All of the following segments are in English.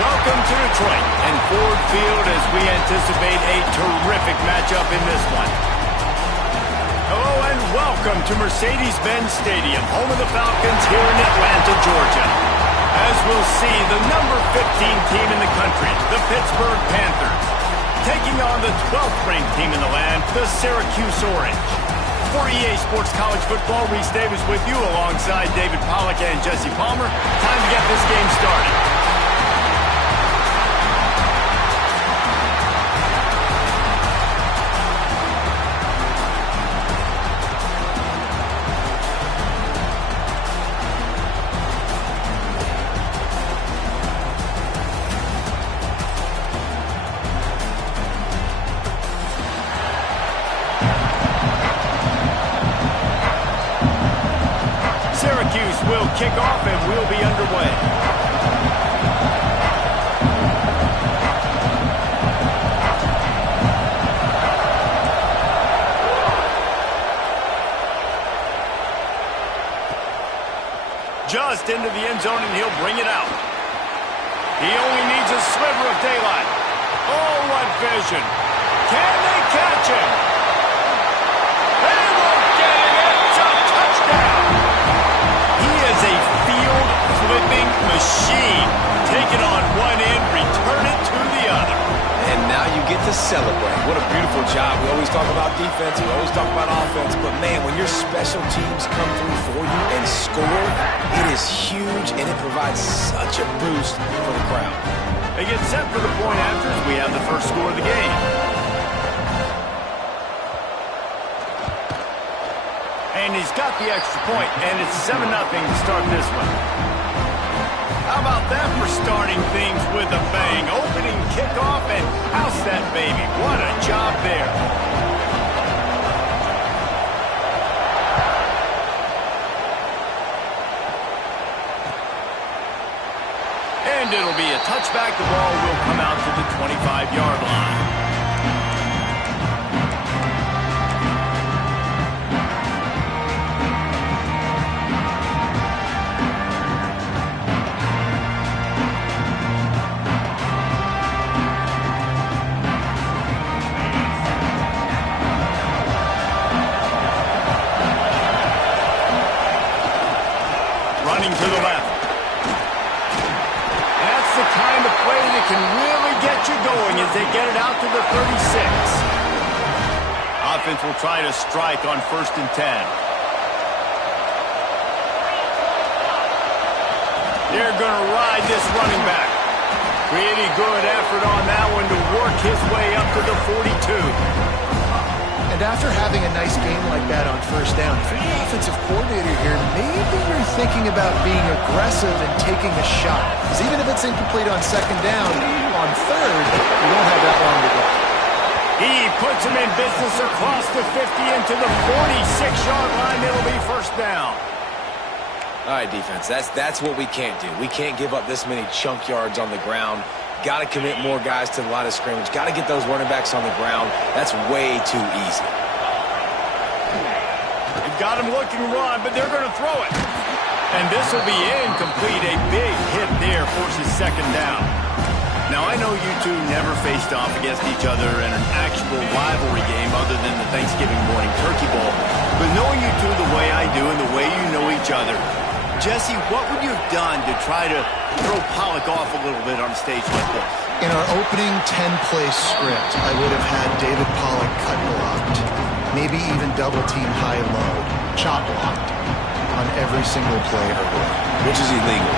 Welcome to Detroit and Ford Field as we anticipate a terrific matchup in this one. Hello and welcome to Mercedes-Benz Stadium, home of the Falcons here in Atlanta, Georgia. As we'll see, the number 15 team in the country, the Pittsburgh Panthers, taking on the 12th ranked team in the land, the Syracuse Orange. For EA Sports College Football, Reese Davis with you alongside David Pollack and Jesse Palmer. Time to get this game started. Syracuse will kick off and we'll be underway. Just into the end zone and he'll bring it out. He only needs a sliver of daylight. Oh, what vision. Can they catch him? They won't get him. It's a touchdown. A field-flipping machine. Take it on one end, return it to the other. And now you get to celebrate. What a beautiful job. We always talk about defense, we always talk about offense, but man, when your special teams come through for you and score, it is huge and it provides such a boost for the crowd. They get set for the point after as we have the first score of the game. And he's got the extra point, and it's 7-0 to start this one. How about that for starting things with a bang? Opening kickoff and house that baby. What a job there. And it'll be a touchback. The ball will come out to the 25-yard line. Running to the left. That's the kind of play that can really get you going as they get it out to the 36. Offense will try to strike on 1st and 10. They're going to ride this running back. Pretty good effort on that one to work his way up to the 42. And after having a nice game like that on 1st down, if you're the offensive coordinator here, maybe you're thinking about being aggressive and taking a shot. Because even if it's incomplete on 2nd down, on 3rd, you don't have that long to go. He puts him in business across the 50 into the 46-yard line. It'll be 1st down. All right, defense, that's what we can't do. We can't give up this many chunk yards on the ground. Got to commit more guys to the line of scrimmage. Got to get those running backs on the ground. That's way too easy. You've got him looking run, but they're going to throw it. And this will be incomplete. A big hit there forces 2nd down. Now, I know you two never faced off against each other in an actual rivalry game other than the Thanksgiving morning Turkey Bowl. But knowing you two the way I do and the way you know each other, Jesse, what would you have done to try to throw Pollack off a little bit on a stage like this? In our opening 10-play script, I would have had David Pollack cut blocked, maybe even double-team high-low, chop blocked on every single play early. Which is illegal.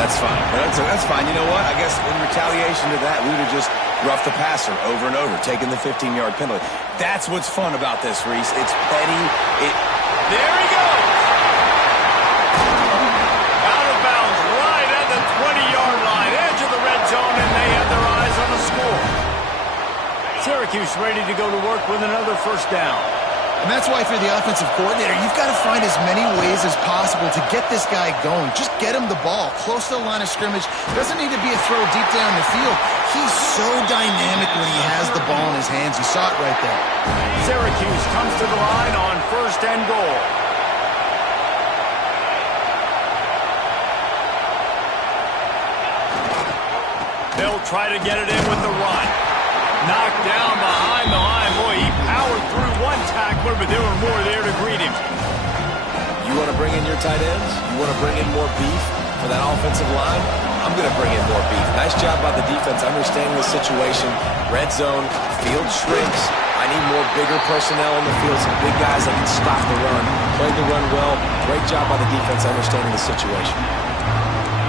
That's fine. But that's fine. You know what? I guess in retaliation to that, we would have just roughed the passer over and over, taking the 15-yard penalty. That's what's fun about this, Reese. It's petty. There he goes! Out of bounds, right at the 20-yard line, edge of the red zone, and they have their eyes on the score. Syracuse ready to go to work with another 1st down. And that's why, if you're the offensive coordinator, you've got to find as many ways as possible to get this guy going. Just get him the ball close to the line of scrimmage. Doesn't need to be a throw deep down the field. He's so dynamic when he has the ball in his hands. You saw it right there. Syracuse comes to the line on 1st and goal. They'll try to get it in with the run. Knocked down behind the line. Boy, he powered through one tackler, but there were more there to greet him. You want to bring in your tight ends? You want to bring in more beef for that offensive line? I'm going to bring in more beef. Nice job by the defense understanding the situation. Red zone, field shrinks. I need more bigger personnel in the field, some big guys that can stop the run. Played the run well. Great job by the defense understanding the situation.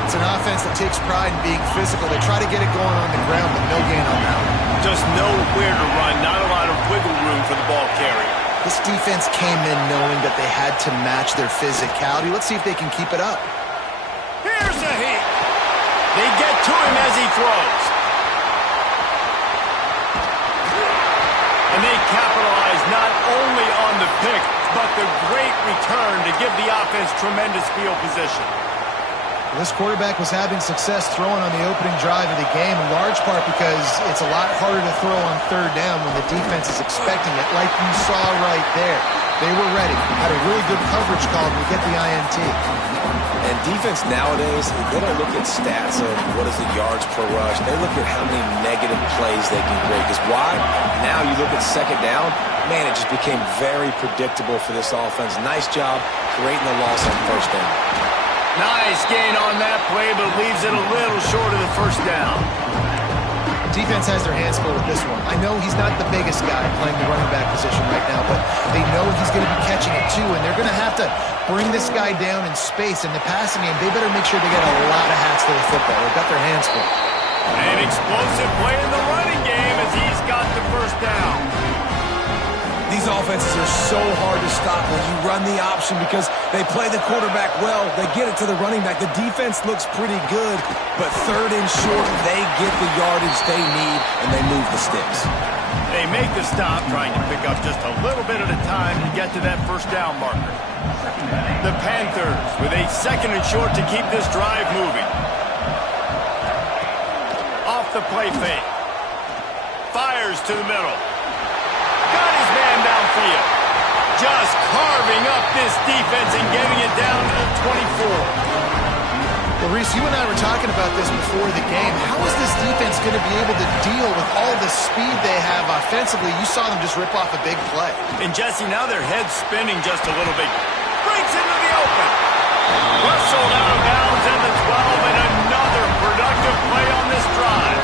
It's an offense that takes pride in being physical. They try to get it going on the ground, but no gain on that one. Just nowhere to run, not a lot of wiggle room for the ball carrier. This defense came in knowing that they had to match their physicality. Let's see if they can keep it up. Here's a hit. They get to him as he throws. And they capitalize not only on the pick, but the great return to give the offense tremendous field position. This quarterback was having success throwing on the opening drive of the game, in large part because it's a lot harder to throw on third down when the defense is expecting it, like you saw right there. They were ready, had a really good coverage call to get the INT. And defense nowadays, they don't look at stats of what is the yards per rush. They look at how many negative plays they can create. Because why? Now you look at second down, man, it just became very predictable for this offense. Nice job creating the loss on first down. Nice gain on that play, but leaves it a little short of the first down. Defense has their hands full with this one. I know he's not the biggest guy playing the running back position right now, but they know he's going to be catching it too, and they're going to have to bring this guy down in space. In the passing game, they better make sure they get a lot of hats to the football. They've got their hands full. An explosive play in the running game as he's got the first down. These offenses are so hard to stop when you run the option because they play the quarterback well. They get it to the running back. The defense looks pretty good, but third and short, they get the yardage they need, and they move the sticks. They make the stop, trying to pick up just a little bit at a time to get to that first down marker. The Panthers with a second and short to keep this drive moving. Off the play fake. Fires to the middle. Got his man downfield. Just carving up this defense and getting it down to the 24. Well, Reese, you and I were talking about this before the game. How is this defense going to be able to deal with all the speed they have offensively? You saw them just rip off a big play. And Jesse, now their head's spinning just a little bit. Breaks into the open. Rustled out of bounds at the 12, and another productive play on this drive.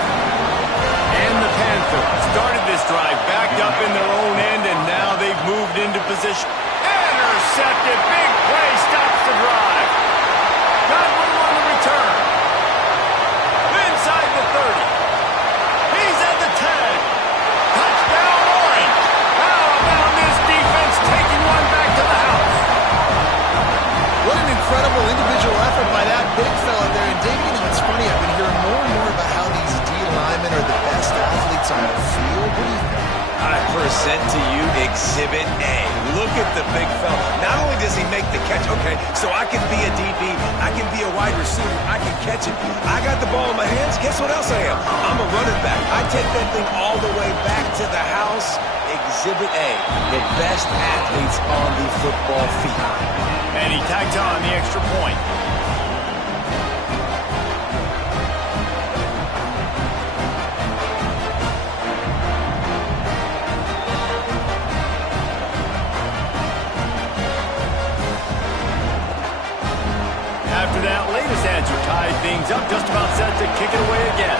And the Panthers started this drive backed up in their own end, and now they've moved into position. Intercepted. Big play stops the drive. Got one on the return. Inside the 30. He's at the 10. Touchdown, Orange. How about this defense taking one back to the house? What an incredible individual effort by that big fella there. And Dave, you know, it's funny, I've been hearing more and more about how these D linemen are the best athletes on the field. What do you think? I present to you Exhibit A. Look at the big fella. Not only does he make the catch, okay, so I can be a DB, I can be a wide receiver, I can catch it. I got the ball in my hands, guess what else I am? I'm a running back. I take that thing all the way back to the house. Exhibit A, the best athletes on the football field. And he tagged on the extra point. After that latest answer tied things up, just about set to kick it away again.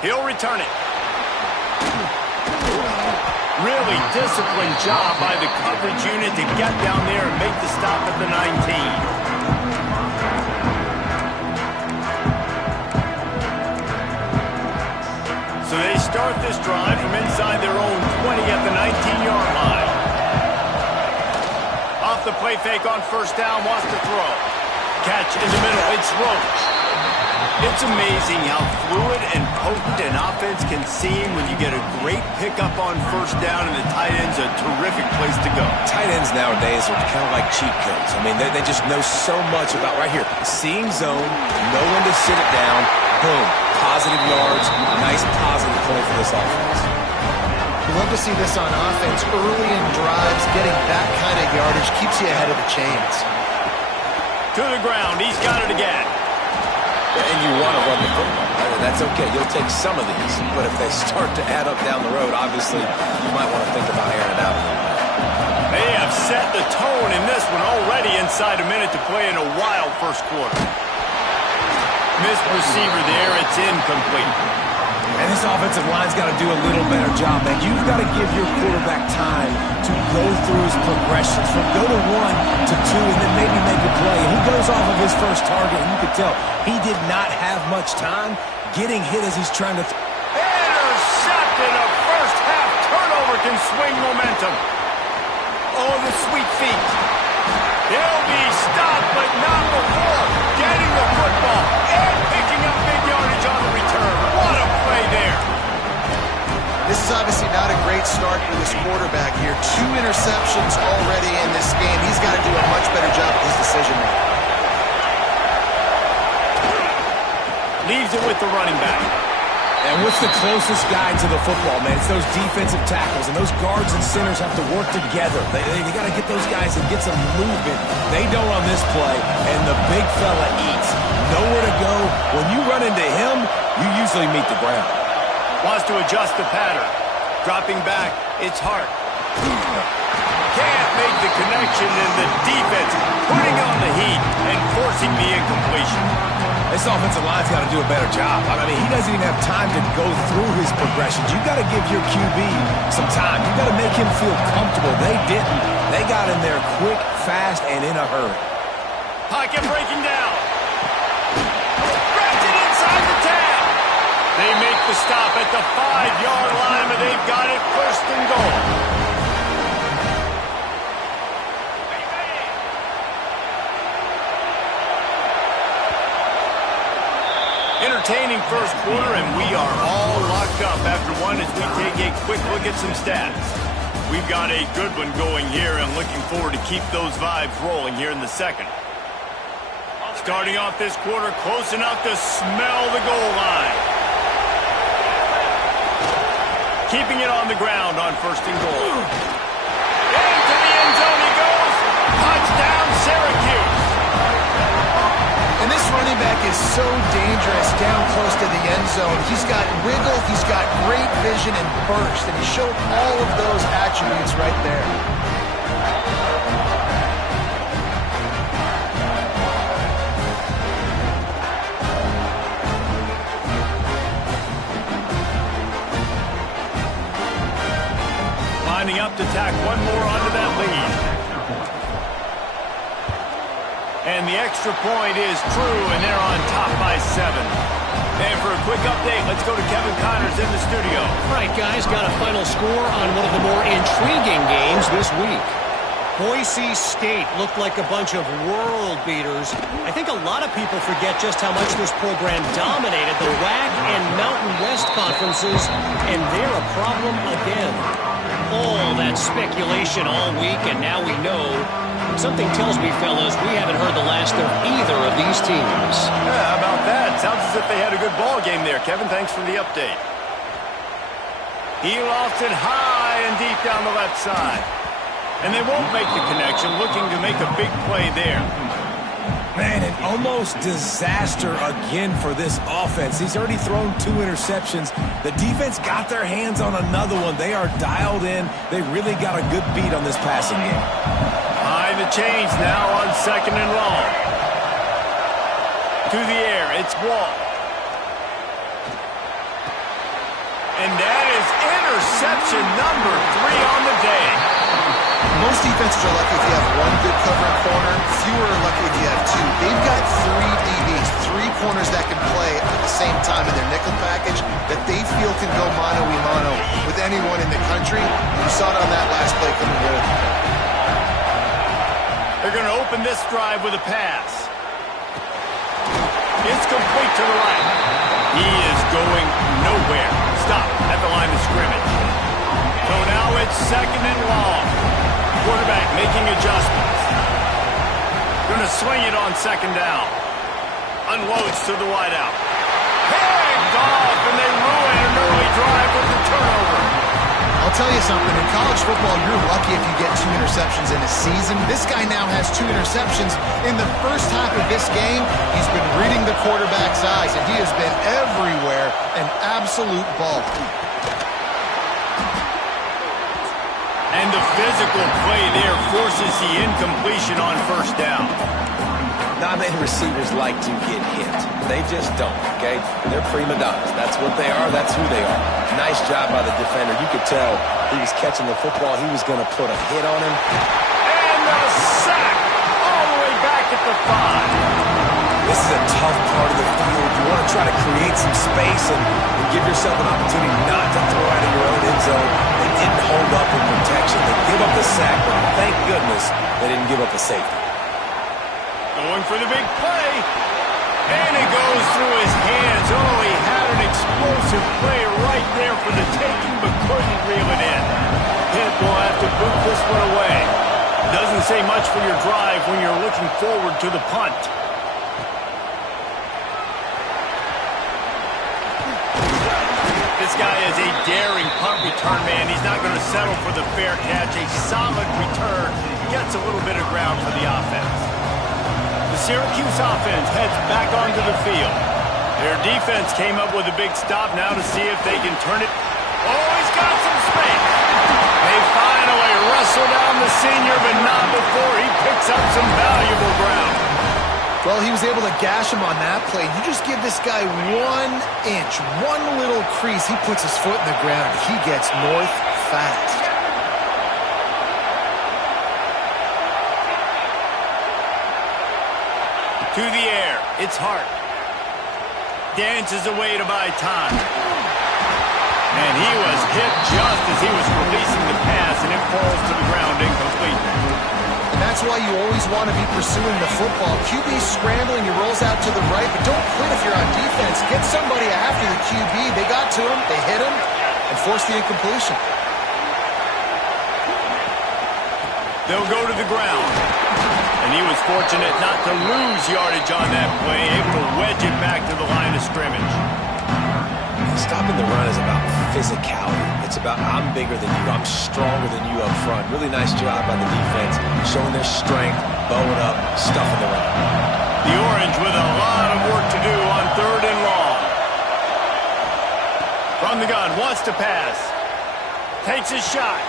He'll return it. Really disciplined job by the coverage unit to get down there and make the stop at the 19. So they start this drive from inside their own 20 at the 19-yard line. Off the play fake on first down, wants to throw. Catch in the middle, it's Roach. It's amazing how fluid and potent an offense can seem when you get a great pickup on first down, and the tight end's a terrific place to go. Tight ends nowadays are kind of like cheat codes. I mean, they just know so much about right here. Seeing zone, know when to sit it down, boom, positive yards, nice positive play for this offense. You love to see this on offense. Early in drives, getting that kind of yardage keeps you ahead of the chains. To the ground. He's got it again. And you want to run the football. That's okay. You'll take some of these. But if they start to add up down the road, obviously, you might want to think about airing it out a little bit. They have set the tone in this one already inside a minute to play in a wild first quarter. Missed receiver there. It's incomplete. And this offensive line's got to do a little better job, man. You've got to give your quarterback time to go through his progressions from go to 1 to 2 and then maybe make a play. And he goes off of his first target, and you can tell he did not have much time getting hit as he's trying to... Intercepted! A first-half turnover can swing momentum. Oh, the sweet feet. He'll be stopped, but not before getting the football and picking up big yardage on the return. What a play there. This is obviously not a great start for this quarterback here. 2 interceptions already in this game. He's got to do a much better job with his decision-making. Leaves it with the running back. And what's the closest guy to the football, man? It's those defensive tackles, and those guards and centers have to work together. They got to get those guys and get some movement. They don't on this play, and the big fella eats. Nowhere to go. When you run into him, you usually meet the ground. Wants to adjust the pattern. Dropping back, it's Hart. Can't make the connection, and the defense putting on the heat and forcing the incompletion. This offensive line's got to do a better job. I mean, he doesn't even have time to go through his progressions. You've got to give your QB some time. You've got to make him feel comfortable. They didn't. They got in there quick, fast, and in a hurry. Pocket breaking down. Wrapped it inside the 10. They make the stop at the 5-yard line, but they've got it first and goal. Entertaining first quarter, and we are all locked up after one as we take a quick look at some stats. We've got a good one going here, and looking forward to keep those vibes rolling here in the second. Starting off this quarter, close enough to smell the goal line. Keeping it on the ground on first and goal. Into the end zone he goes. Touchdown, Syracuse. And this running back is so dangerous down close to the end zone. He's got wiggle, he's got great vision and burst, and he showed all of those attributes right there. Lining up to tack one more onto that lead. And the extra point is true, and they're on top by 7. And for a quick update, let's go to Kevin Connors in the studio. All right, guys, got a final score on one of the more intriguing games this week. Boise State looked like a bunch of world beaters. I think a lot of people forget just how much this program dominated the WAC and Mountain West conferences, and they're a problem again. All that speculation all week, and now we know. Something tells me, fellas, we haven't heard the last of either of these teams. Yeah, how about that? Sounds as if they had a good ball game there. Kevin, thanks for the update. He lofts it high and deep down the left side. And they won't make the connection, looking to make a big play there. Man, an almost disaster again for this offense. He's already thrown 2 interceptions. The defense got their hands on another one. They are dialed in. They really got a good beat on this passing game. Behind the chains now on second and long. To the air, it's Wall. And that is interception number 3 on the day. Most defenses are lucky if you have one good covering corner. Fewer are lucky if you have 2. They've got 3 DBs, 3 corners that can play at the same time in their nickel package that they feel can go mano-a-mano with anyone in the country. You saw it on that last play coming good. They're going to open this drive with a pass. It's complete to the right. He is going nowhere. Stop at the line of scrimmage. So now it's second and long. Quarterback making adjustments. Going to swing it on second down. Unloads to the wideout. Picked off, and they ruin an early drive with the turnover. I'll tell you something. In college football, you're lucky if you get 2 interceptions in a season. This guy now has 2 interceptions. In the first half of this game, he's been reading the quarterback's eyes, and he has been everywhere, an absolute ball. And the physical play there forces the incompletion on first down. Not many receivers like to get hit. They just don't, okay? They're prima donnas. That's what they are. That's who they are. Nice job by the defender. You could tell he was catching the football. He was going to put a hit on him. And the sack all the way back at the 5. This is a tough part of the field. You want to try to create some space and give yourself an opportunity not to throw out of your own end zone. They didn't hold up in protection. They give up the sack, but thank goodness they didn't give up a safety. Going for the big play. And it goes through his hands. Oh, he had an explosive play right there for the taking, but couldn't reel it in. Pitt will have to boot this one away. Doesn't say much for your drive when you're looking forward to the punt. This guy is a daring punt return man. He's not going to settle for the fair catch. A solid return. Gets a little bit of ground for the offense. The Syracuse offense heads back onto the field. Their defense came up with a big stop now to see if they can turn it. Oh, he's got some space. They finally wrestle down the senior, but not before he picks up some valuable ground. Well, he was able to gash him on that play. You just give this guy 1 inch, one little crease. He puts his foot in the ground. He gets north fast. To the air. It's Hart. Dances away to buy time. And he was hit just as he was releasing the pass, and it falls to the ground incomplete. And that's why you always want to be pursuing the football. QB's scrambling, he rolls out to the right, but don't quit if you're on defense. Get somebody after the QB. They got to him, they hit him, and forced the incompletion. They'll go to the ground. And he was fortunate not to lose yardage on that play, able to wedge it back to the line of scrimmage. Stopping the run is about physicality. It's about I'm bigger than you, I'm stronger than you up front. Really nice job by the defense, showing their strength, bowing up, stuffing the run. The Orange with a lot of work to do on 3rd and long. From the gun, wants to pass. Takes a shot.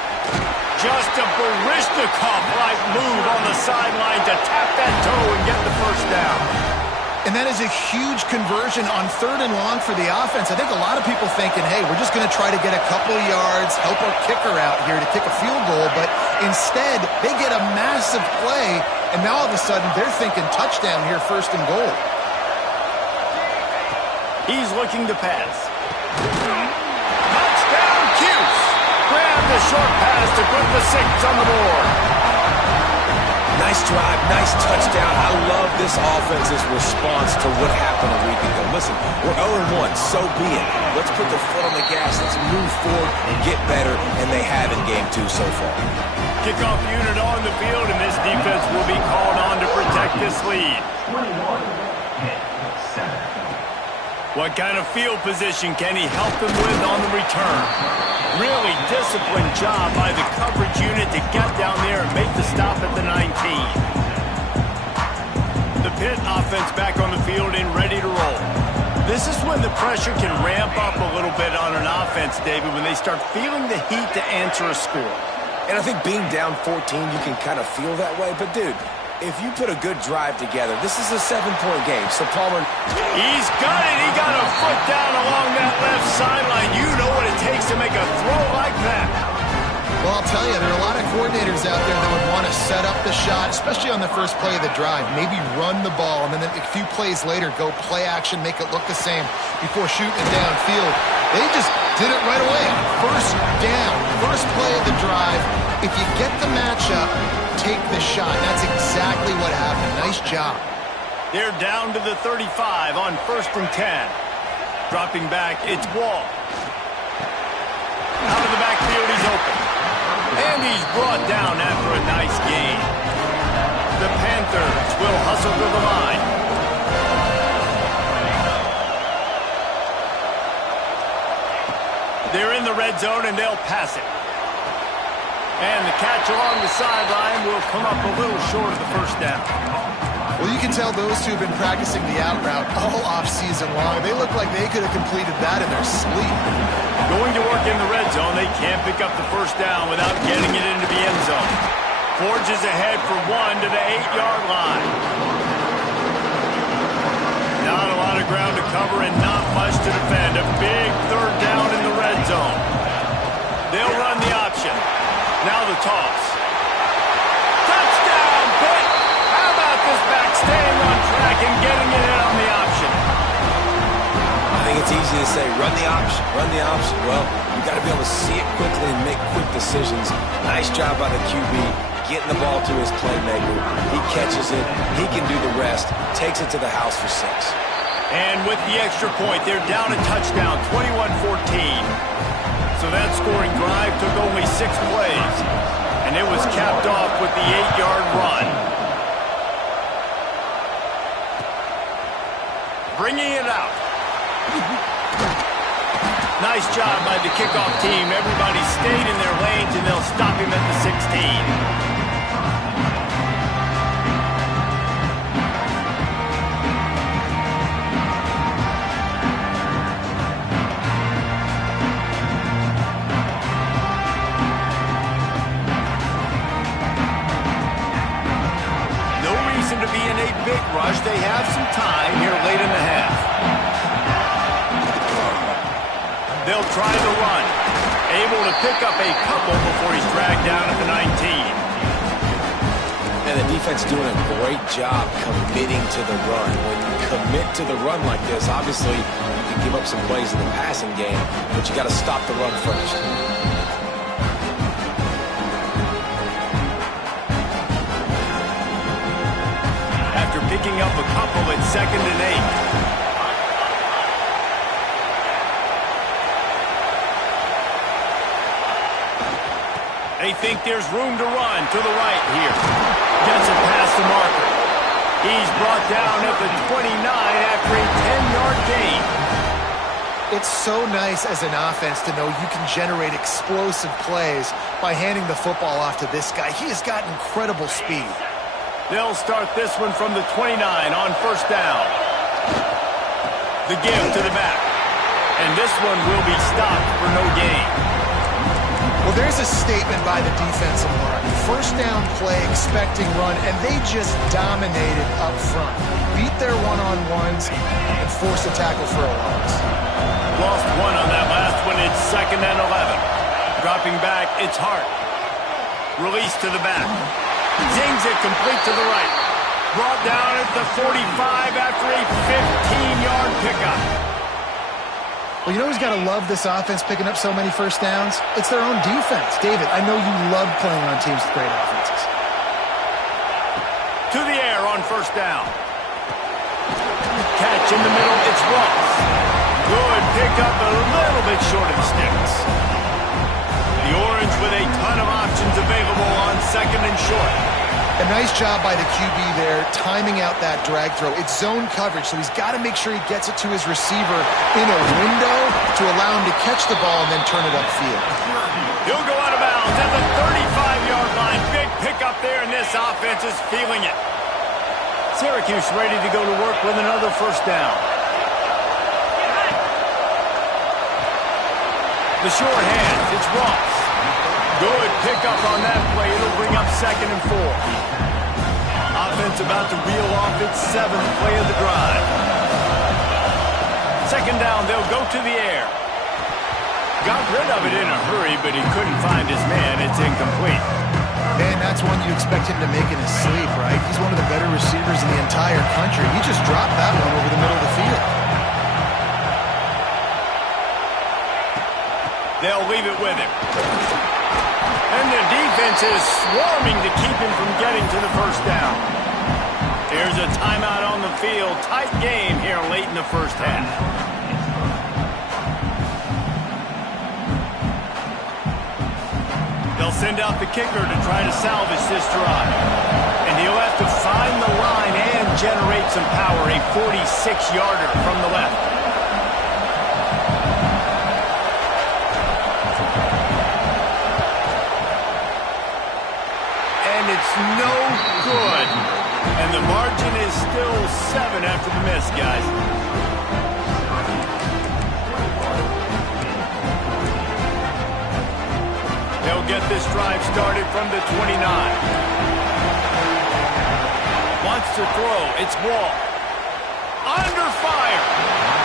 Just a Barishnikov-like move on the sideline to tap that toe and get the first down. And that is a huge conversion on 3rd and long for the offense. I think a lot of people thinking, hey, we're just going to try to get a couple of yards, help our kicker out here to kick a field goal. But instead, they get a massive play, and now all of a sudden they're thinking touchdown here, 1st and goal. He's looking to pass. Touchdown, Cuse! Grab the short pass to put the 6 on the board. Nice drive, nice touchdown. I love this offense's response to what happened a week ago. Listen, we're 0-1, so be it. Let's put the foot on the gas. Let's move forward and get better, and they have in Game 2 so far. Kickoff unit on the field, and this defense will be called on to protect this lead. What kind of field position can he help them with on the return? Really disciplined job by the coverage unit to get down there and make the stop at the 19. The Pitt offense back on the field and ready to roll. This is when the pressure can ramp up a little bit on an offense, David, when they start feeling the heat to answer a score. And I think being down 14, you can kind of feel that way. But, dude, if you put a good drive together, this is a 7-point game. So Palmer, he's got it. He got a foot down along that left sideline. You know what it takes to make a throw like that. Well, I'll tell you, there are a lot of coordinators out there that would want to set up the shot, especially on the first play of the drive. Maybe run the ball, and then a few plays later, go play action, make it look the same before shooting it downfield. They just did it right away. First down, first play of the drive. If you get the matchup, take the shot. That's exactly what happened. Nice job. They're down to the 35 on 1st and 10. Dropping back, it's Wall. Out of the backfield, he's open. And he's brought down after a nice gain. The Panthers will hustle to the line. They're in the red zone, and they'll pass it. And the catch along the sideline will come up a little short of the first down. Well, you can tell those two have been practicing the out route all off-season long. They look like they could have completed that in their sleep. Going to work in the red zone, they can't pick up the first down without getting it into the end zone. Forges ahead for one to the 8-yard line. Not a lot of ground to cover and not much to defend. A big third down in the red zone. They'll run the option. Now the toss. Touchdown, Pitt! How about this back staying on track and getting it in on the option? I think it's easy to say, run the option, run the option. Well, you got to be able to see it quickly and make quick decisions. Nice job by the QB, getting the ball to his playmaker. He catches it, he can do the rest, takes it to the house for 6. And with the extra point, they're down a touchdown, 21-14. So that scoring drive took only 6 plays, and it was capped off with the 8-yard run. Bringing it out. Nice job by the kickoff team. Everybody stayed in their lanes, and they'll stop him at the 16. To be in a big rush. They have some time here late in the half. They'll try the run. Able to pick up a couple before he's dragged down at the 19. And the defense doing a great job committing to the run. When you commit to the run like this, obviously you can give up some plays in the passing game, but you got to stop the run first. Picking up a couple at 2nd and 8. They think there's room to run to the right here. Gets it past the marker. He's brought down at the 29 after a 10-yard gain. It's so nice as an offense to know you can generate explosive plays by handing the football off to this guy. He has got incredible speed. They'll start this one from the 29 on first down. The give to the back. And this one will be stopped for no gain. Well, there's a statement by the defensive line. First down play, expecting run, and they just dominated up front. Beat their one-on-ones and forced a tackle for a loss. Lost one on that last one. It's 2nd and 11. Dropping back, it's Hart. Release to the back. Zings it complete to the right. Brought down at the 45 after a 15-yard pickup. Well, you know who's got to love this offense picking up so many first downs? It's their own defense. David, I know you love playing on teams with great offenses. To the air on first down. Catch in the middle, it's Ross. Good pickup, a little bit short of the sticks. The Orange with a ton of options available on 2nd and short. A nice job by the QB there, timing out that drag throw. It's zone coverage, so he's got to make sure he gets it to his receiver in a window to allow him to catch the ball and then turn it upfield. He'll go out of bounds at the 35-yard line. Big pickup there, and this offense is feeling it. Syracuse ready to go to work with another first down. The short hands, it's Ross. Good pickup on that play. It'll bring up 2nd and 4. Offense about to reel off its 7th play of the drive. 2nd down, they'll go to the air. Got rid of it in a hurry, but he couldn't find his man. It's incomplete. Man, that's one you expect him to make in his sleep, right? He's one of the better receivers in the entire country. He just dropped that one over the middle of the field. They'll leave it with him. And the defense is swarming to keep him from getting to the first down. Here's a timeout on the field. Tight game here late in the first half. They'll send out the kicker to try to salvage this drive. And he'll have to find the line and generate some power. A 46-yarder from the left. It's no good. And the margin is still 7 after the miss, guys. They'll get this drive started from the 29. Wants to throw. It's Wall. Under fire.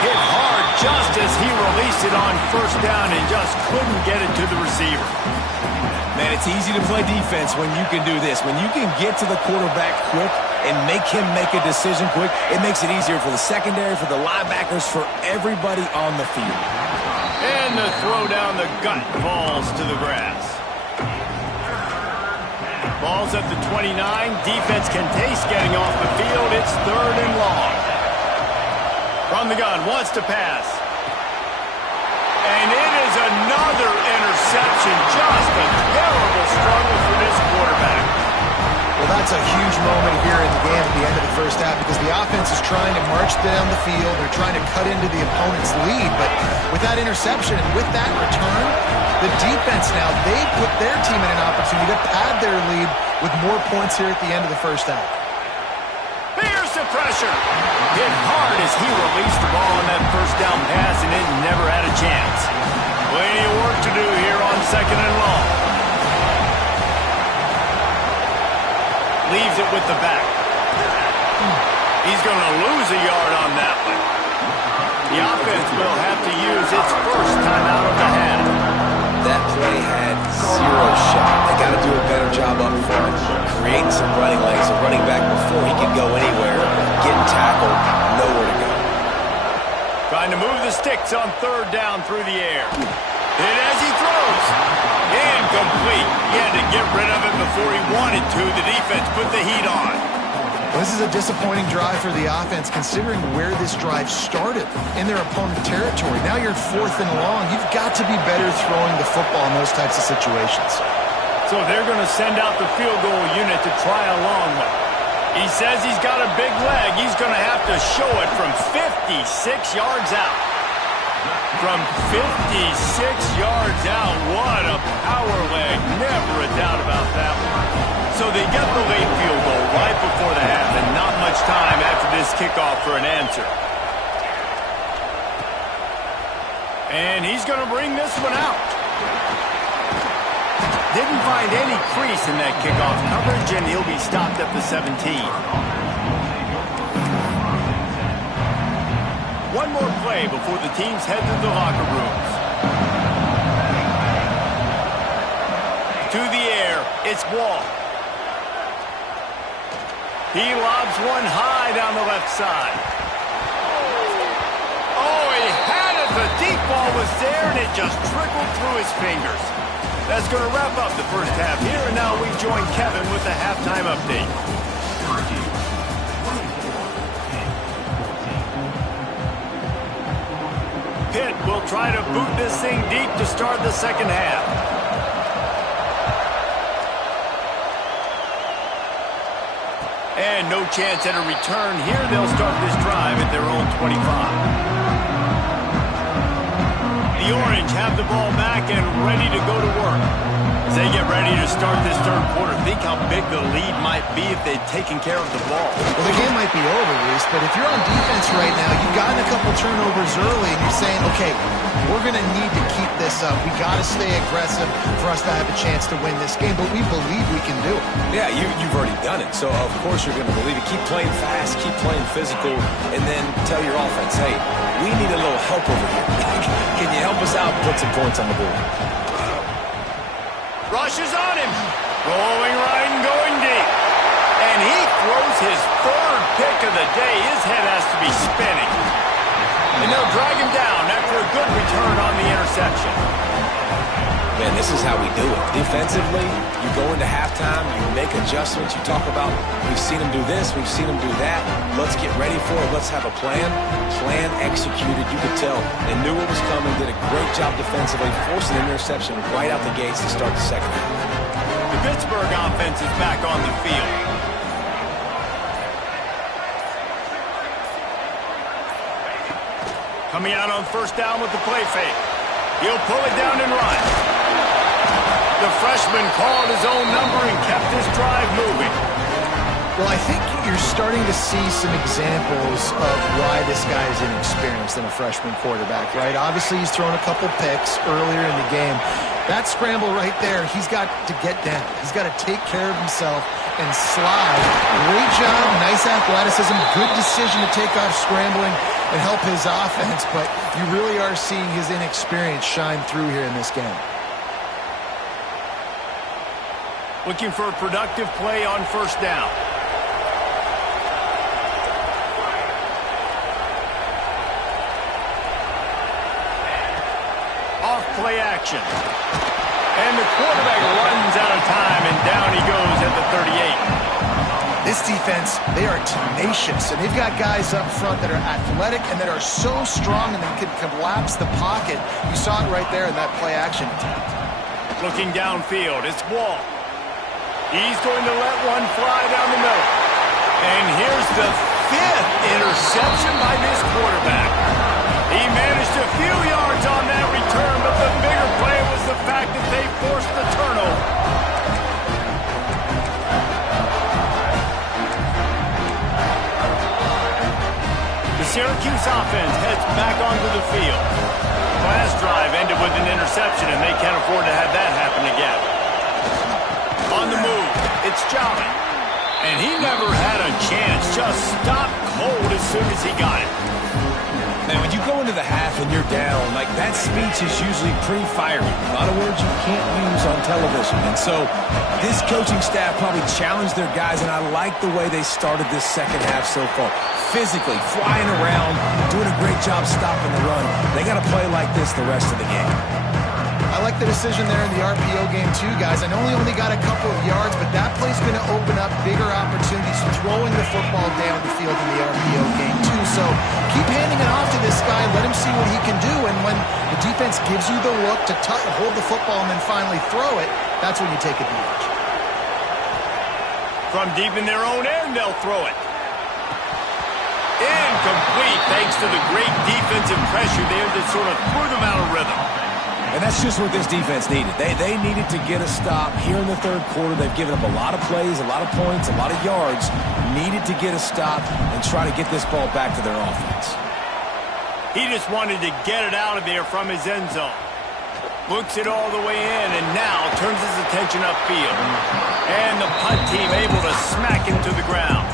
Hit hard just as he released it on first down and just couldn't get it to the receiver. Man, it's easy to play defense when you can do this. When you can get to the quarterback quick and make him make a decision quick, it makes it easier for the secondary, for the linebackers, for everybody on the field. And the throw down the gut falls to the grass. Ball's at the 29. Defense can taste getting off the field. It's 3rd and long. From the gun, wants to pass. And it is another interception. Just a terrible struggle for this quarterback. Well, that's a huge moment here in the game at the end of the first half because the offense is trying to march down the field. They're trying to cut into the opponent's lead. But with that interception and with that return, the defense now, they put their team in an opportunity to pad their lead with more points here at the end of the first half. Here's the pressure. Hit hard as he released the ball on that first down pass, and it never had a chance. Plenty of work to do here on 2nd and long. Leaves it with the back. He's going to lose a yard on that one. The offense will have to use its first timeout of the half. That play had 0 shot. They got to do a better job up front, creating some running lanes, a running back before he can go anywhere, getting tackled, nowhere to go. Trying to move the sticks on 3rd down through the air. And as he throws, incomplete. He had to get rid of it before he wanted to. The defense put the heat on. This is a disappointing drive for the offense considering where this drive started in their opponent territory. Now you're at 4th and long. You've got to be better throwing the football in those types of situations. So they're going to send out the field goal unit to try a long one. He says he's got a big leg. He's going to have to show it from 56 yards out. From 56 yards out, what a power leg. Never a doubt about that one. So they get the late field goal right before the half, and not much time after this kickoff for an answer. And he's going to bring this one out. Didn't find any crease in that kickoff coverage, and he'll be stopped at the 17. One more play before the teams head to the locker rooms. To the air, it's Wall. He lobs one high down the left side. Oh, he had it. The deep ball was there, and it just trickled through his fingers. That's going to wrap up the first half here, and now we join Kevin with the halftime update. Pitt will try to boot this thing deep to start the second half. And no chance at a return here. They'll start this drive at their own 25. The Orange have the ball back and ready to go to work. As they get ready to start this third quarter, think how big the lead might be if they'd taken care of the ball. Well, the game might be over, Reese, but if you're on defense right now, you've gotten a couple turnovers early, and you're saying, okay, we're going to need to keep this up. We got to stay aggressive for us to have a chance to win this game, but we believe we can do it. Yeah, you've already done it, so of course you're going to believe it. Keep playing fast, keep playing physical, and then tell your offense, hey, we need a little help over here. Can you help us out and put some points on the board? Rushes on him. Rolling right and going deep. And he throws his 3rd pick of the day. His head has to be spinning. And they'll drag him down after a good return on the interception. Man, this is how we do it. Defensively, you go into halftime, you make adjustments, you talk about, we've seen them do this, we've seen them do that, let's get ready for it, let's have a plan. Plan executed, you could tell. They knew what was coming, did a great job defensively, forcing an interception right out the gates to start the second half. The Pittsburgh offense is back on the field. Coming out on first down with the play fake. He'll pull it down and run. The freshman called his own number and kept this drive moving. Well, I think you're starting to see some examples of why this guy is inexperienced in a freshman quarterback, right? Obviously, he's thrown a couple picks earlier in the game. That scramble right there, he's got to get down. He's got to take care of himself and slide. Great job, nice athleticism, good decision to take off scrambling and help his offense, but you really are seeing his inexperience shine through here in this game. Looking for a productive play on first down. Off-play action. And the quarterback runs out of time, and down he goes at the 38. This defense, they are tenacious, and they've got guys up front that are athletic and that are so strong and that can collapse the pocket. You saw it right there in that play action attempt. Looking downfield, it's Wall. He's going to let one fly down the middle. And here's the 5th interception by this quarterback. He managed a few yards on that return, but the bigger play was the fact that they forced the turnover. The Syracuse offense heads back onto the field. Last drive ended with an interception, and they can't afford to have that happen again. On the move, it's Jolly. And he never had a chance, just stopped cold as soon as he got it. Man, when you go into the half and you're down, like, that speech is usually pretty fiery. A lot of words you can't use on television. And so this coaching staff probably challenged their guys, and I like the way they started this second half so far. Physically, flying around, doing a great job stopping the run. They got to play like this the rest of the game. I like the decision there in the RPO game too, guys. I know he only got a couple of yards, but that play's going to open up bigger opportunities throwing the football down the field in the RPO game too. So keep handing it off to this guy. Let him see what he can do. And when the defense gives you the look to hold the football and then finally throw it, that's when you take advantage. From deep in their own end, they'll throw it. Incomplete, thanks to the great defensive pressure there that sort of threw them out of rhythm. And that's just what this defense needed. They needed to get a stop here in the third quarter. They've given up a lot of plays, a lot of points, a lot of yards. Needed to get a stop and try to get this ball back to their offense. He just wanted to get it out of there from his end zone. Looks it all the way in and now turns his attention upfield. And the punt team able to smack him to the ground.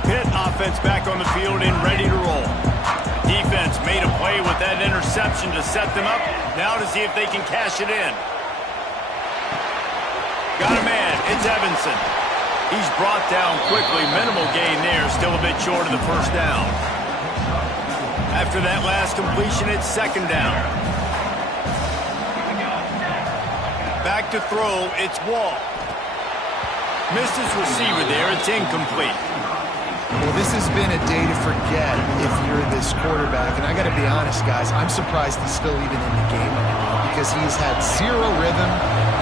Pitt offense back on the field and ready to roll. Defense made a play with that interception to set them up. Now to see if they can cash it in. Got a man. It's Evanson. He's brought down quickly. Minimal gain there. Still a bit short of the first down. After that last completion, it's second down. Back to throw. It's Wall. Missed his receiver there. It's incomplete. Well, this has been a day to forget if you're this quarterback. And I got to be honest, guys, I'm surprised he's still even in the game right now because he's had zero rhythm.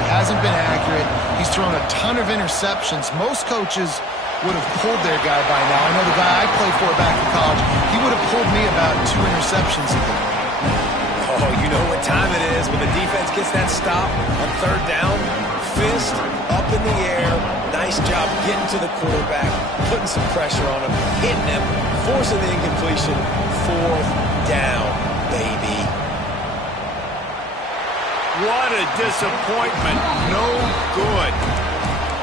He hasn't been accurate. He's thrown a ton of interceptions. Most coaches would have pulled their guy by now. I know the guy I played for back in college, he would have pulled me about 2 interceptions ago. Oh, you know what time it is when the defense gets that stop on third down. Fist up in the air. Nice job getting to the quarterback, putting some pressure on him, hitting him, forcing the incompletion. Fourth down, baby. What a disappointment. No good.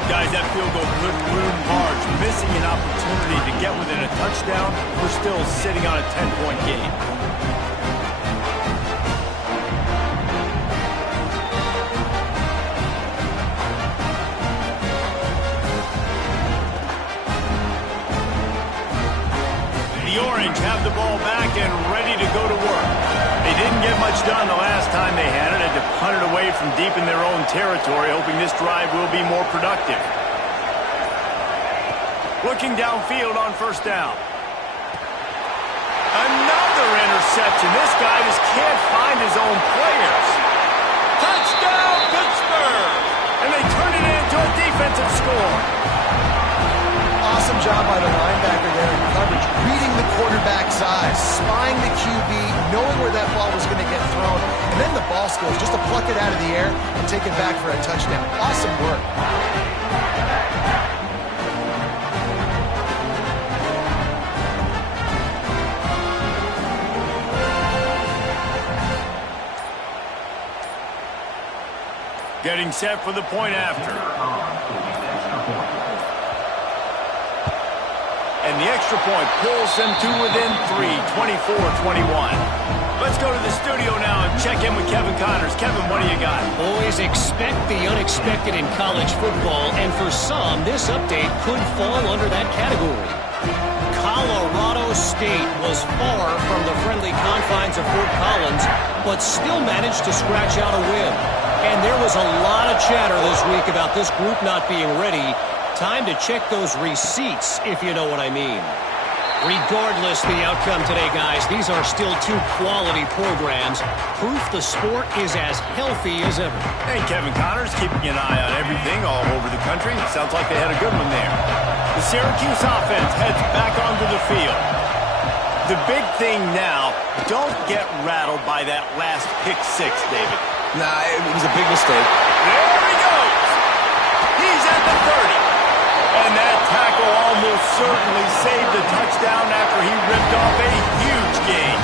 Guys, that field goal could loom large. Missing an opportunity to get within a touchdown. We're still sitting on a 10-point game. The Orange have the ball back and ready to go to work. They didn't get much done the last time they had it. Had to punt it away from deep in their own territory, hoping this drive will be more productive. Looking downfield on first down. Another interception. This guy just can't find his own players. Touchdown, Pittsburgh! And they turn it into a defensive score. Awesome job by the linebacker there in coverage, reading the quarterback, size, spying the QB, knowing where that ball was going to get thrown, and then the ball skills just to pluck it out of the air and take it back for a touchdown. Awesome work. Getting set for the point after. And the extra point pulls them to within 3, 24-21. Let's go to the studio now and check in with Kevin Connors. Kevin, what do you got? Always expect the unexpected in college football, and for some, this update could fall under that category. Colorado State was far from the friendly confines of Fort Collins, but still managed to scratch out a win. And there was a lot of chatter this week about this group not being ready. Time to check those receipts, if you know what I mean. Regardless the outcome today, guys, these are still two quality programs. Proof the sport is as healthy as ever. Hey, Kevin Connors, keeping an eye on everything all over the country. Sounds like they had a good one there. The Syracuse offense heads back onto the field. The big thing now, don't get rattled by that last pick six, David. Nah, it was a big mistake. There he goes. He's at the 30. And that tackle almost certainly saved the touchdown after he ripped off a huge gain.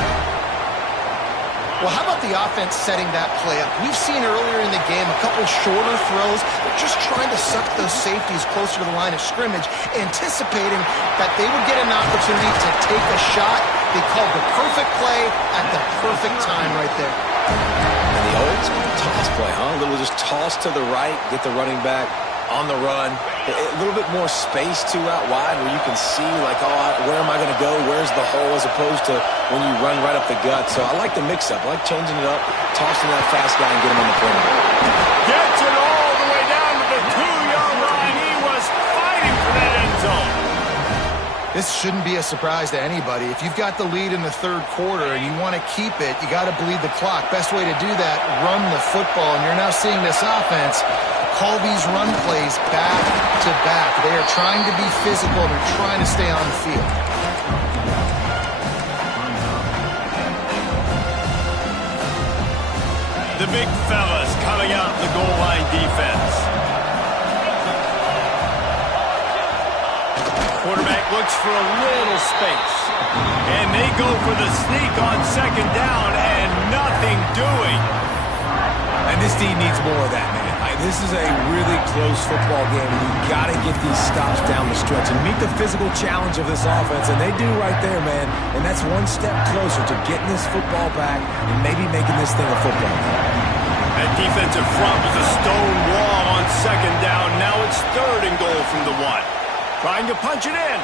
Well, how about the offense setting that play up? We've seen earlier in the game a couple shorter throws. They're just trying to suck those safeties closer to the line of scrimmage, anticipating that they would get an opportunity to take a shot. They called the perfect play at the perfect time right there. And the old toss play, huh? A little just toss to the right, get the running back on the run. A little bit more space, too, out wide where you can see, like, oh, where am I going to go? Where's the hole? As opposed to when you run right up the gut. So I like the mix-up. I like changing it up, tossing that fast guy and get him on the perimeter. Gets it all the way down to the 2-yard line. He was fighting for that end zone. This shouldn't be a surprise to anybody. If you've got the lead in the third quarter and you want to keep it, you got to bleed the clock. Best way to do that, run the football. And you're now seeing this offense call these run plays back to back. They are trying to be physical. They're trying to stay on the field. The big fellas coming out in the goal line defense. Quarterback looks for a little space. And they go for the sneak on second down and nothing doing. And this team needs more of that, man. This is a really close football game, and you've got to get these stops down the stretch and meet the physical challenge of this offense, and they do right there, man. And that's one step closer to getting this football back and maybe making this thing a football game. That defensive front was a stone wall on second down. Now it's third and goal from the 1. Trying to punch it in.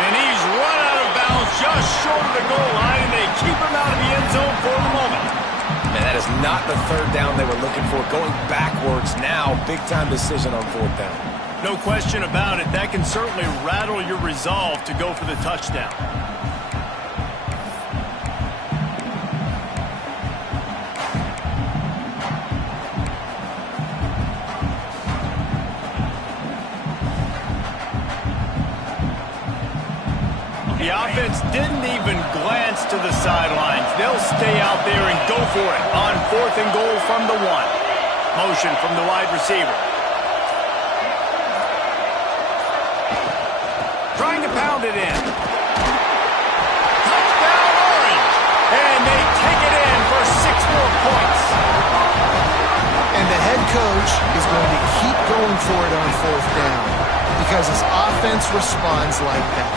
And he's run out of bounds just short of the goal line, and they keep him out of the end zone for the moment. And that is not the third down they were looking for. Going backwards now, big-time decision on fourth down. No question about it. That can certainly rattle your resolve to go for the touchdown. The offense didn't even glance to the sidelines. They'll stay out there and go for it on fourth and goal from the 1. Motion from the wide receiver. Trying to pound it in. Touchdown Orange. And they take it in for 6 more points. And the head coach is going to keep going for it on fourth down because his offense responds like that.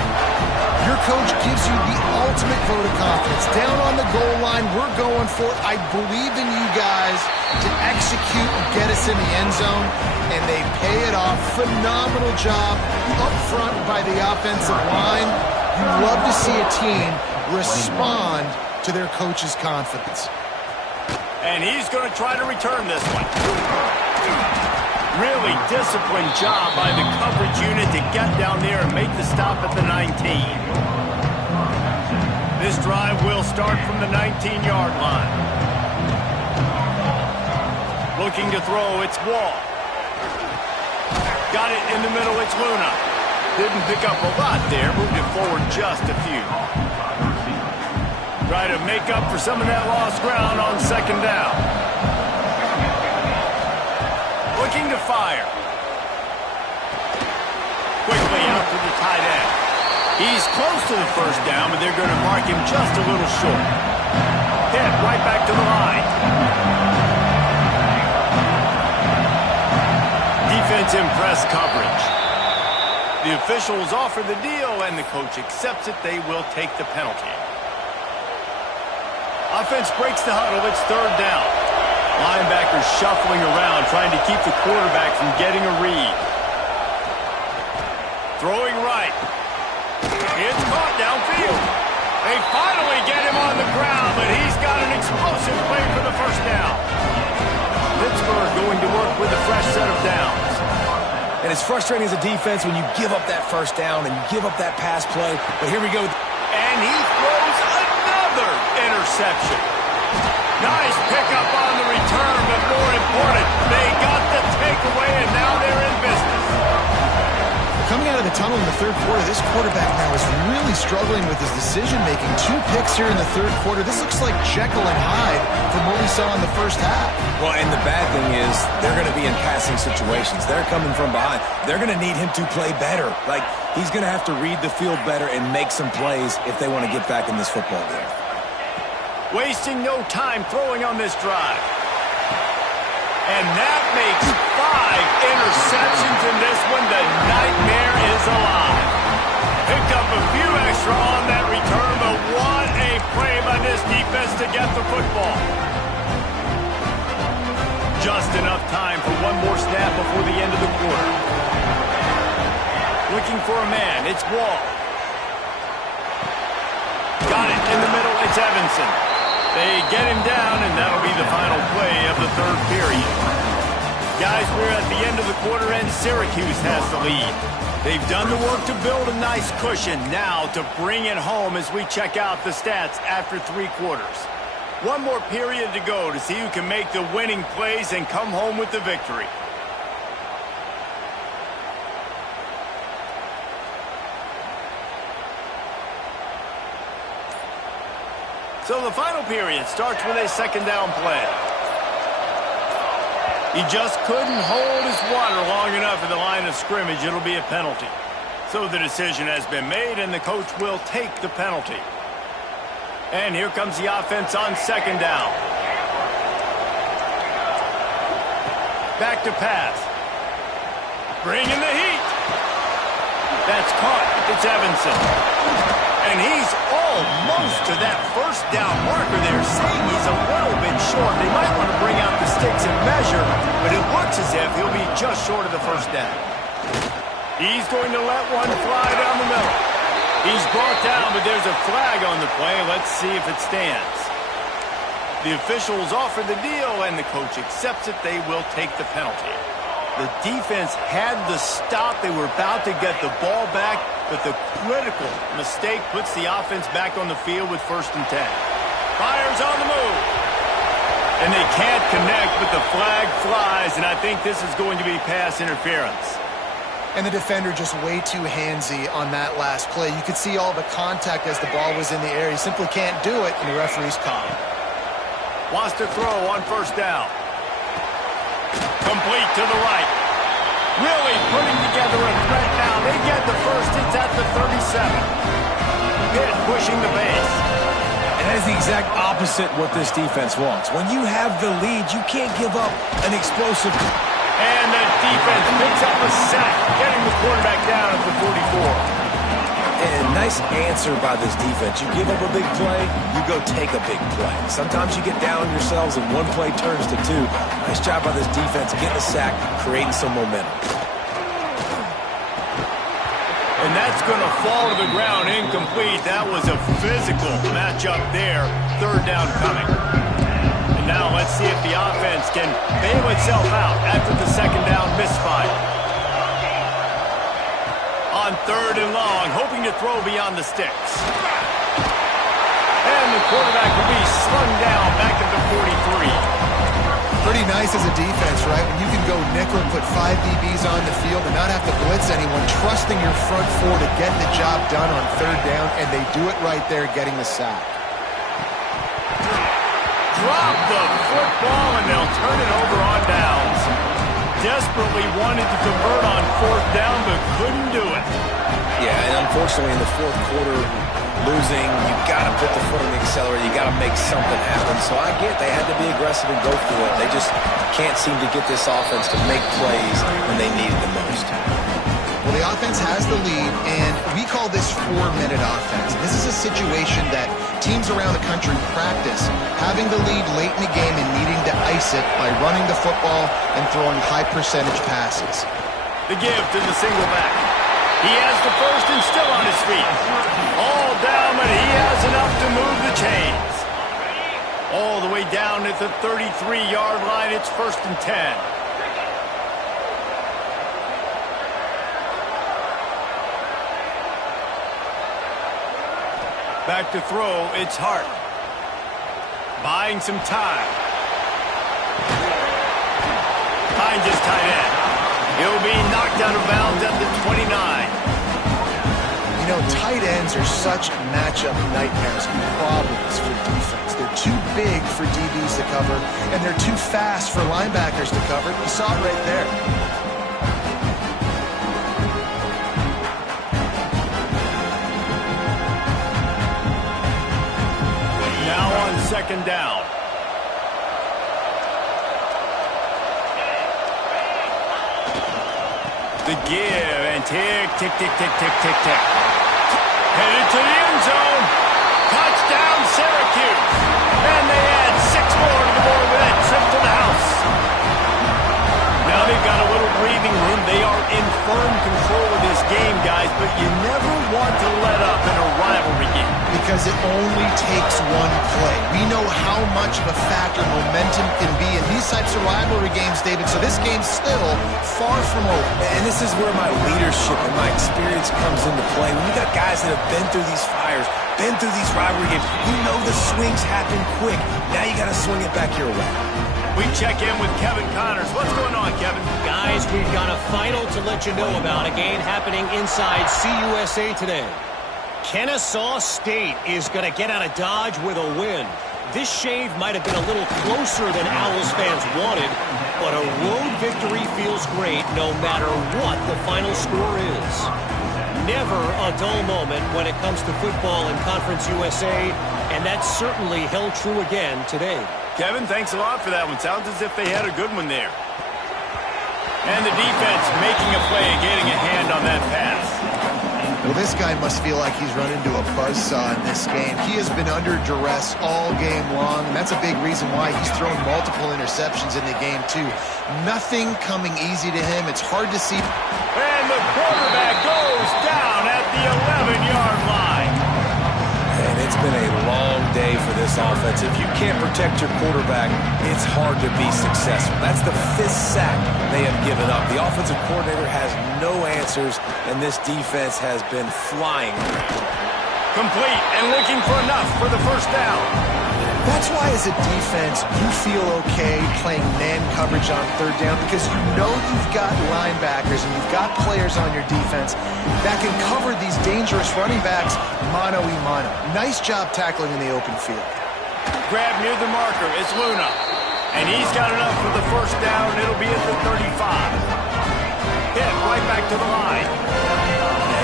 Your coach gives you the ultimate vote of confidence. Down on the goal line, we're going for it. I believe in you guys to execute and get us in the end zone, and they pay it off. Phenomenal job up front by the offensive line. You love to see a team respond to their coach's confidence. And he's going to try to return this one. Really disciplined job by the coverage unit to get down there and make the stop at the 19. This drive will start from the 19-yard line. Looking to throw, it's Wall. Got it in the middle, it's Luna. Didn't pick up a lot there. Moved it forward just a few. Try to make up for some of that lost ground on second down. Looking to fire. Quickly out to the tight end. He's close to the first down, but they're going to mark him just a little short. Hit right back to the line. Defense in press coverage. The officials offer the deal, and the coach accepts it. They will take the penalty. Offense breaks the huddle. It's third down. Linebackers shuffling around, trying to keep the quarterback from getting a read. Throwing right. It's caught downfield. They finally get him on the ground, but he's got an explosive play for the first down. Pittsburgh going to work with a fresh set of downs. And it's frustrating as a defense when you give up that first down and you give up that pass play. But here we go. And he throws another interception. Nice pickup on the return, but more important, they got the takeaway, and now they're in business. Coming out of the tunnel in the third quarter, this quarterback now is really struggling with his decision-making. 2 picks here in the third quarter. This looks like Jekyll and Hyde from what we saw in the first half. Well, and the bad thing is they're going to be in passing situations. They're coming from behind. They're going to need him to play better. Like, he's going to have to read the field better and make some plays if they want to get back in this football game. Wasting no time throwing on this drive. And that makes 5 interceptions in this one. The nightmare is alive. Picked up a few extra on that return, but what a play by this defense to get the football. Just enough time for one more snap before the end of the quarter. Looking for a man. It's Wall. Got it in the middle. It's Evanson. They get him down, and that'll be the final play of the third period. Guys, we're at the end of the quarter, and Syracuse has the lead. They've done the work to build a nice cushion. Now to bring it home as we check out the stats after 3 quarters. One more period to go to see who can make the winning plays and come home with the victory. So the final period starts with a second down play. He just couldn't hold his water long enough at the line of scrimmage. It'll be a penalty. So the decision has been made, and the coach will take the penalty. And here comes the offense on second down. Back to pass. Bringing the heat. That's caught. It's Evanson. And he's almost to that first down marker there, saying he's a little bit short. They might want to bring out the sticks and measure, but it looks as if he'll be just short of the first down. He's going to let one fly down the middle. He's brought down, but there's a flag on the play. Let's see if it stands. The officials offer the deal, and the coach accepts it. They will take the penalty. The defense had the stop. They were about to get the ball back, but the critical mistake puts the offense back on the field with 1st and 10. Fires on the move. And they can't connect, but the flag flies, and I think this is going to be pass interference. And the defender just way too handsy on that last play. You could see all the contact as the ball was in the air. He simply can't do it, and the referee's caught him. Wants to throw on 1st down. Complete to the right. Really putting together a threat now. They get the first. It's at the 37. Pitt pushing the base. And that is the exact opposite what this defense wants. When you have the lead, you can't give up an explosive. And the defense picks up a sack, getting the quarterback down at the 44. And nice answer by this defense. You give up a big play, you go take a big play. Sometimes you get down yourselves and one play turns to 2. Nice job by this defense getting a sack, creating some momentum. And that's going to fall to the ground incomplete. That was a physical matchup there. 3rd down coming. And now let's see if the offense can bail itself out after the 2nd down misfire. On 3rd and long, hoping to throw beyond the sticks. And the quarterback will be slung down back at the 43. Pretty nice as a defense, right? When you can go nickel, put 5 DBs on the field and not have to blitz anyone, trusting your front four to get the job done on third down, and they do it right there, getting the sack. Drop the football, and they'll turn it over on downs. Desperately wanted to convert on fourth down, but couldn't do it. Yeah, and unfortunately in the fourth quarter, losing, you've got to put the foot on the accelerator. You got to make something happen. So I get they had to be aggressive and go for it. They just can't seem to get this offense to make plays when they need it the most. Well, the offense has the lead, and we call this 4-minute offense. This is a situation that teams around the country practice, having the lead late in the game and needing to ice it by running the football and throwing high-percentage passes. The give to the single back. He has the first and still on his feet. All down, but he has enough to move the chains. All the way down at the 33-yard line. It's 1st and 10. Back to throw, it's Hart. Buying some time. Hines is tight end. He'll be knocked out of bounds at the 29. You know, tight ends are such matchup nightmares and problems for defense. They're too big for DBs to cover, and they're too fast for linebackers to cover. You saw it right there. Now on 2nd down. The give, and tick, tick, tick, tick, tick, tick, tick. Headed to the end zone. Touchdown, Syracuse. And they add 6 more to the board with that trip to the house. Now they've got a little breathing room. They are in firm control of this game, guys, but you never want to let up in a rivalry game. Because it only takes one play. We know how much of a factor momentum can be in these types of rivalry games, David, so this game's still far from over. And this is where my leadership and my experience comes into play. When you got guys that have been through these fires, been through these rivalry games, you know the swings happen quick. Now you got to swing it back your way. We check in with Kevin Connors. What's going on, Kevin? Guys, we've got a final to let you know about, a game happening inside CUSA today. Kennesaw State is going to get out of Dodge with a win. This shave might have been a little closer than Owls fans wanted, but a road victory feels great no matter what the final score is. Never a dull moment when it comes to football in Conference USA, and that's certainly held true again today. Kevin, thanks a lot for that one. Sounds as if they had a good one there. And the defense making a play and getting a hand on that pass. Well, this guy must feel like he's run into a buzzsaw in this game. He has been under duress all game long, and that's a big reason why he's thrown multiple interceptions in the game, too. Nothing coming easy to him. It's hard to see. And the quarterback goes down at the 11-yard line. And it's been a long day for this offense. If you can't protect your quarterback, it's hard to be successful. That's the 5th sack they have given up. The offensive coordinator has no answers, and this defense has been flying. Complete and looking for enough for the 1st down. That's why, as a defense, you feel okay playing man coverage on 3rd down, because you know you've got linebackers and you've got players on your defense that can cover these dangerous running backs mano-a-mano. Nice job tackling in the open field. Grab near the marker. It's Luna. And he's got enough for the 1st down. It'll be at the 35. Hit right back to the line.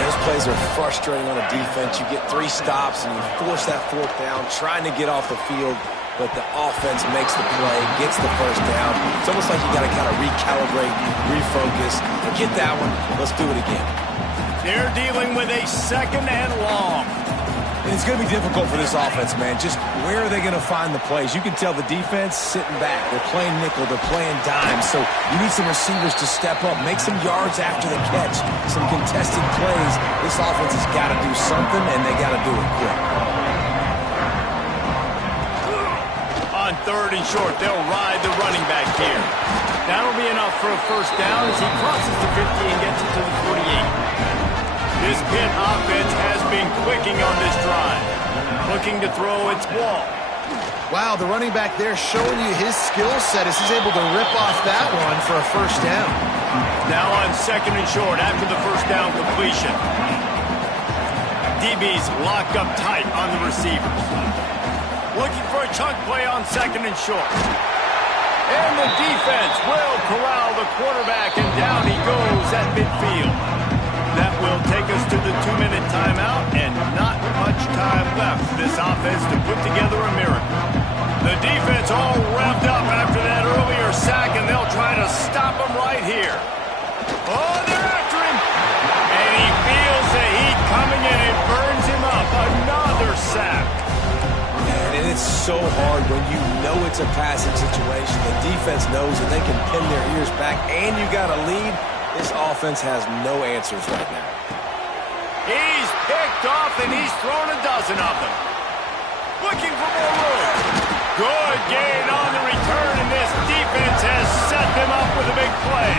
Those plays are frustrating on a defense. You get 3 stops and you force that 4th down, trying to get off the field, but the offense makes the play, gets the 1st down. It's almost like you got to kind of recalibrate, refocus. Forget that one. Let's do it again. They're dealing with a 2nd and long. And it's going to be difficult for this offense, man. Just where are they going to find the plays? You can tell the defense sitting back. They're playing nickel. They're playing dime. So you need some receivers to step up, make some yards after the catch, some contested plays. This offense has got to do something, and they got to do it quick. On 3rd and short, they'll ride the running back here. That'll be enough for a 1st down as he crosses the 50 and gets it to the 48. This Pitt offense has been clicking on this drive. Looking to throw its Wall. Wow, the running back there showing you his skill set as he's able to rip off that one for a first down. Now on 2nd and short after the first down completion. DBs lock up tight on the receivers. Looking for a chunk play on 2nd and short. And the defense will corral the quarterback, and down he goes at midfield. That will take us to the 2-minute timeout, and not much time left for this offense to put together a miracle. The defense all revved up after that earlier sack, and they'll try to stop him right here. Oh, they're after him. And he feels the heat coming, and it burns him up. Another sack. And it's so hard when you know it's a passing situation. The defense knows that they can pin their ears back, and you got a lead. This offense has no answers right now. He's picked off, and he's thrown a dozen of them. Looking for more room. Good gain on the return, and this defense has set them up with a big play.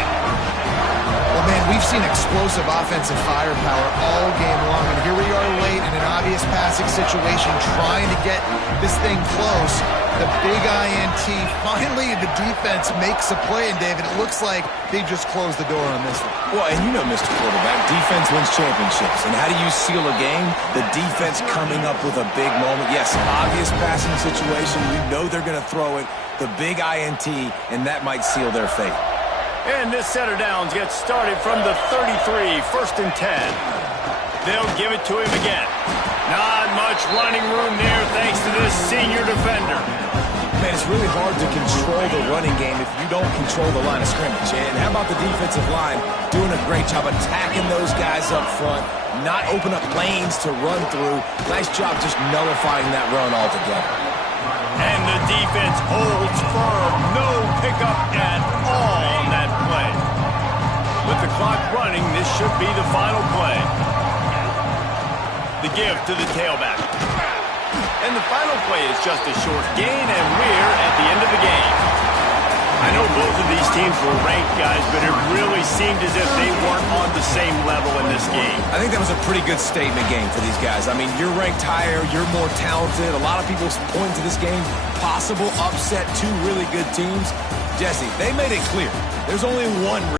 Well, man, we've seen explosive offensive firepower all game long, and here we are late in an obvious passing situation trying to get this thing close. The big INT, finally the defense makes a play, and David, it looks like they just closed the door on this one. Well, and you know, Mr. Quarterback, defense wins championships. And how do you seal a game? The defense coming up with a big moment. Yes, obvious passing situation. You know they're going to throw it. The big INT, and that might seal their fate. And this set of downs gets started from the 33, 1st and 10. They'll give it to him again. Not much running room there thanks to this senior defender. Man, it's really hard to control the running game if you don't control the line of scrimmage. And how about the defensive line doing a great job attacking those guys up front, not open up lanes to run through. Nice job just nullifying that run altogether. And the defense holds firm. No pickup at all on that play. With the clock running, this should be the final play. The give to the tailback. And the final play is just a short gain, and we're at the end of the game. I know both of these teams were ranked, guys, but it really seemed as if they weren't on the same level in this game. I think that was a pretty good statement game for these guys. I mean, you're ranked higher, you're more talented. A lot of people point to this game, possible upset, two really good teams. Jesse, they made it clear. There's only one